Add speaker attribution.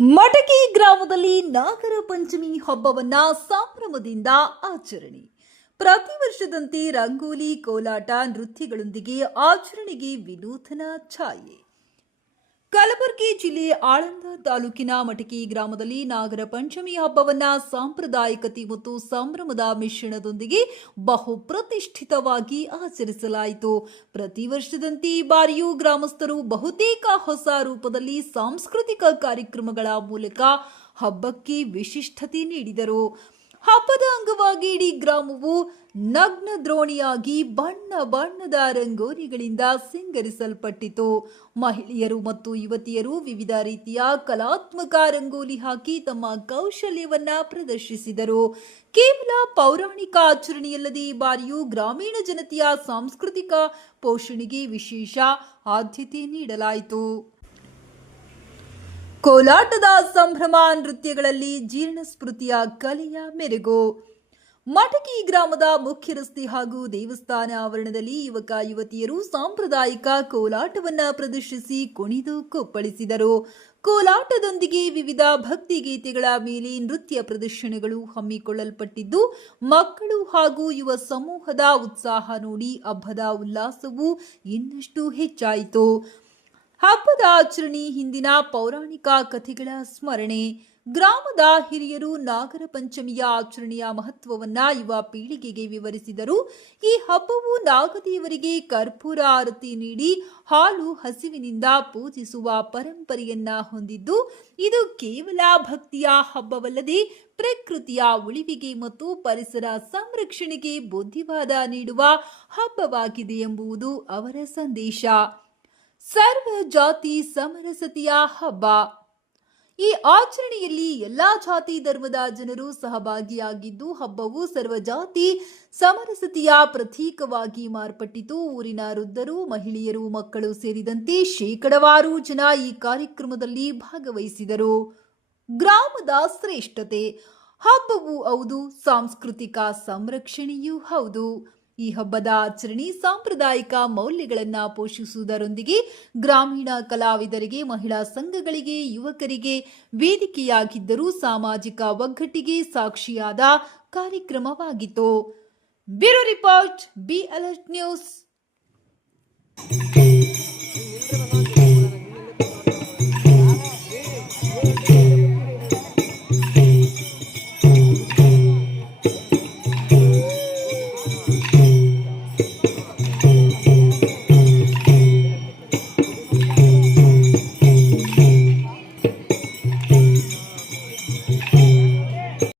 Speaker 1: ಮಟಕಿ ಗ್ರಾಮದಲ್ಲಿ ನಾಗರ ಪಂಚಮಿ ಹಬ್ಬವನ್ನ ಸಂಭ್ರಮದಿಂದ ಆಚರಣೆ. ಪ್ರತಿ ವರ್ಷದಂತೆ ರಂಗೋಲಿ, ಕೋಲಾಟ ನೃತ್ಯಗಳೊಂದಿಗೆ ಆಚರಣೆಗೆ ವಿನೂತನ ಛಾಯೆ. ಕಲಬುರಗಿ ಜಿಲ್ಲೆ ಆಳಂದ ತಾಲೂಕಿನ ಮಟಕಿ ಗ್ರಾಮದಲ್ಲಿ ನಾಗರ ಪಂಚಮಿ ಹಬ್ಬವನ್ನ ಸಾಂಪ್ರದಾಯಿಕತೆ ಮತ್ತು ಸಂಭ್ರಮದ ಮಿಶ್ರಣದೊಂದಿಗೆ ಬಹು ಪ್ರತಿಷ್ಠಿತವಾಗಿ ಆಚರಿಸಲಾಯಿತು. ಪ್ರತಿ ವರ್ಷದಂತೆ ಈ ಬಾರಿಯೂ ಗ್ರಾಮಸ್ಥರು ಬಹುತೇಕ ಹೊಸ ರೂಪದಲ್ಲಿ ಸಾಂಸ್ಕೃತಿಕ ಕಾರ್ಯಕ್ರಮಗಳ ಮೂಲಕ ಹಬ್ಬಕ್ಕೆ ವಿಶಿಷ್ಟತೆ ನೀಡಿದರು. ಹಬ್ಬದ ಅಂಗವಾಗಿ ಇಡೀ ಗ್ರಾಮವು ನಗ್ನ ದ್ರೋಣಿಯಾಗಿ ಬಣ್ಣ ಬಣ್ಣದ ರಂಗೋಲಿಗಳಿಂದ ಸಿಂಗರಿಸಲ್ಪಟ್ಟಿತು. ಮಹಿಳೆಯರು ಮತ್ತು ಯುವತಿಯರು ವಿವಿಧ ರೀತಿಯ ಕಲಾತ್ಮಕ ರಂಗೋಲಿ ಹಾಕಿ ತಮ್ಮ ಕೌಶಲ್ಯವನ್ನ ಪ್ರದರ್ಶಿಸಿದರು. ಕೇವಲ ಪೌರಾಣಿಕ ಆಚರಣೆಯಲ್ಲದೆ ಈ ಬಾರಿಯೂ ಗ್ರಾಮೀಣ ಜನತೆಯ ಸಾಂಸ್ಕೃತಿಕ ಪೋಷಣೆಗೆ ವಿಶೇಷ ಆದ್ಯತೆ ನೀಡಲಾಯಿತು. ಕೋಲಾಟದ ಸಂಭ್ರಮ ನೃತ್ಯಗಳಲ್ಲಿ ಜೀರ್ಣ ಸ್ಮೃತಿಯ ಕಲೆಯ ಮೆರುಗು. ಮಟಕಿ ಗ್ರಾಮದ ಮುಖ್ಯ ರಸ್ತೆ ಹಾಗೂ ದೇವಸ್ಥಾನ ಆವರಣದಲ್ಲಿ ಯುವಕ ಯುವತಿಯರು ಸಾಂಪ್ರದಾಯಿಕ ಕೋಲಾಟವನ್ನ ಪ್ರದರ್ಶಿಸಿ ಕುಣಿದು ಕೊಪ್ಪಳಿಸಿದರು. ಕೋಲಾಟದೊಂದಿಗೆ ವಿವಿಧ ಭಕ್ತಿ ಗೀತೆಗಳ ಮೇಲೆ ನೃತ್ಯ ಪ್ರದರ್ಶನಗಳು ಹಮ್ಮಿಕೊಳ್ಳಲ್ಪಟ್ಟಿದ್ದು, ಮಕ್ಕಳು ಹಾಗೂ ಯುವ ಸಮೂಹದ ಉತ್ಸಾಹ ನೋಡಿ ಹಬ್ಬದ ಉಲ್ಲಾಸವು ಇನ್ನಷ್ಟು ಹೆಚ್ಚಾಯಿತು. ಹಬ್ಬದ ಆಚರಣೆ, ಹಿಂದಿನ ಪೌರಾಣಿಕ ಕಥೆಗಳ ಸ್ಮರಣೆ. ಗ್ರಾಮದ ಹಿರಿಯರು ನಾಗರ ಪಂಚಮಿಯ ಆಚರಣೆಯ ಮಹತ್ವವನ್ನ ಯುವ ಪೀಳಿಗೆಗೆ ವಿವರಿಸಿದರು. ಈ ಹಬ್ಬವು ನಾಗದೇವರಿಗೆ ಕರ್ಪೂರ ಆರತಿ ನೀಡಿ ಹಾಲು ಹಸಿವಿನಿಂದ ಪೂಜಿಸುವ ಪರಂಪರೆಯನ್ನ ಹೊಂದಿದ್ದು, ಇದು ಕೇವಲ ಭಕ್ತಿಯ ಹಬ್ಬವಲ್ಲದೆ ಪ್ರಕೃತಿಯ ಉಳಿವಿಗೆ ಮತ್ತು ಪರಿಸರ ಸಂರಕ್ಷಣೆಗೆ ಬುದ್ಧಿವಾದ ನೀಡುವ ಹಬ್ಬವಾಗಿದೆ ಎಂಬುದು ಅವರ ಸಂದೇಶ. ಸರ್ವ ಜಾತಿ ಸಮರಸತೆಯ ಹಬ್ಬ. ಈ ಆಚರಣೆಯಲ್ಲಿ ಎಲ್ಲಾ ಜಾತಿ ಧರ್ಮದ ಜನರು ಸಹಭಾಗಿಯಾಗಿದ್ದು, ಹಬ್ಬವು ಸರ್ವ ಜಾತಿ ಸಮರಸತೆಯ ಪ್ರತೀಕವಾಗಿ ಮಾರ್ಪಟ್ಟಿತು. ಊರಿನ ವೃದ್ಧರು, ಮಹಿಳೆಯರು, ಮಕ್ಕಳು ಸೇರಿದಂತೆ ಶೇಕಡವಾರು ಜನ ಈ ಕಾರ್ಯಕ್ರಮದಲ್ಲಿ ಭಾಗವಹಿಸಿದರು. ಗ್ರಾಮದ ಶ್ರೇಷ್ಠತೆ. ಹಬ್ಬವು ಹೌದು, ಸಾಂಸ್ಕೃತಿಕ ಸಂರಕ್ಷಣೆಯೂ ಹೌದು. ಈ ಹಬ್ಬದ ಆಚರಣೆ ಸಾಂಪ್ರದಾಯಿಕ ಮೌಲ್ಯಗಳನ್ನು ಪೋಷಿಸುವುದರೊಂದಿಗೆ ಗ್ರಾಮೀಣ ಕಲಾವಿದರಿಗೆ, ಮಹಿಳಾ ಸಂಘಗಳಿಗೆ, ಯುವಕರಿಗೆ ವೇದಿಕೆಯಾಗಿದ್ದರೂ ಸಾಮಾಜಿಕ ಒಗ್ಗಟ್ಟಿಗೆ ಸಾಕ್ಷಿಯಾದ ಕಾರ್ಯಕ್ರಮವಾಗಿತ್ತು. Bureau report, B alert news. Yeah.